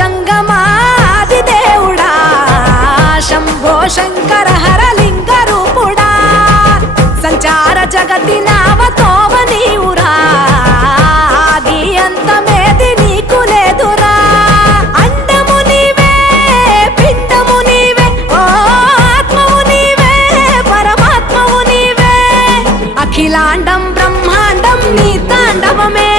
జంగమాది దేవుడా శంభో శంకర హరలింగ రూపుడా సంచార జగతి నామతోవ నీవురా ఆది అంతమేది నీకు లేదురా అండము నీవే పిండము నీవే ఓ ఆత్మవు నీవే పరమాత్మవు నీవే అఖిలాండం బ్రహ్మాండం నీ తాండవమే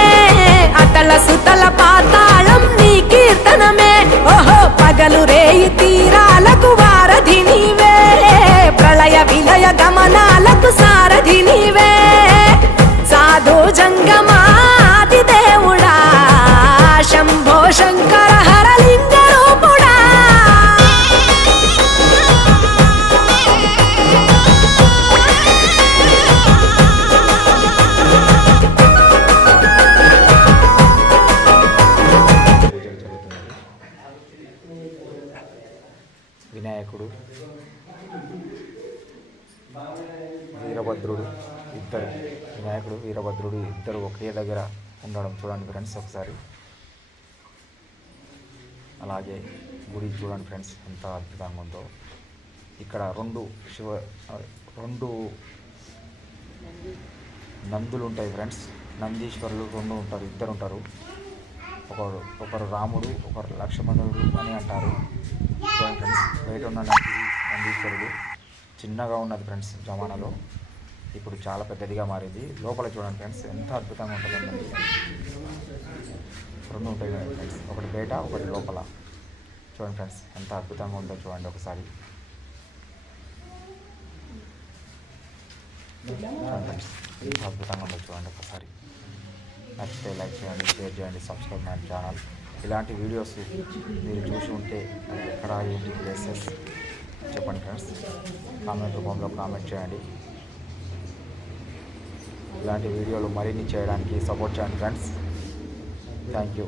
అతల సుతల పాతాళం నీ కీర్తనమే ఓహో పగలు రేయి తీరాలకు వారధి నీవే ప్రళయ విలయ గమనాలకు సారథి నీవే సాధు జంగమాది దేవుడా శంభో శంకర హరలింగ రూపుడా వినాయకుడు వీరభద్రుడు ఇద్దరు వినాయకుడు వీరభద్రుడు ఇద్దరు ఒకే దగ్గర ఉండడం చూడండి ఫ్రెండ్స్ ఒకసారి. అలాగే గుడి చూడండి ఫ్రెండ్స్ ఎంత అద్భుతంగా ఉందో. ఇక్కడ రెండు నందులు ఉంటాయి ఫ్రెండ్స్. నందీశ్వరులు రెండు ఉంటారు, ఇద్దరు ఉంటారు. ఒకరు రాముడు ఒకరు లక్ష్మణుడు అని అంటారు. చూడండి ఫ్రెండ్స్ బయట ఉన్న నందీశ్వరుడు చిన్నగా ఉన్నది ఫ్రెండ్స్ జమానాలో, ఇప్పుడు చాలా పెద్దదిగా మారింది. లోపల చూడండి ఫ్రెండ్స్ ఎంత అద్భుతంగా ఉంటుందండి. రెండు ఉంటాయి ఫ్రెండ్స్, ఒకటి బయట ఒకటి లోపల. చూడండి ఫ్రెండ్స్ ఎంత అద్భుతంగా ఉందో చూడండి ఒకసారి. చూడండి ఫ్రెండ్స్ ఎంత అద్భుతంగా ఉందో చూడండి ఒకసారి. నచ్చితే లైక్ చేయండి, షేర్ చేయండి, సబ్స్క్రైబ్ మై ఛానల్. ఇలాంటి వీడియోస్ మీరు చూసి ఉంటే ఎక్కడ ఏంటి ప్లేసెస్ చెప్పండి ఫ్రెండ్స్, కామెంట్ రూపంలో కామెంట్ చేయండి. ఇలాంటి వీడియోలు మరిన్ని చేయడానికి సపోర్ట్ చేయండి ఫ్రెండ్స్. Thank you.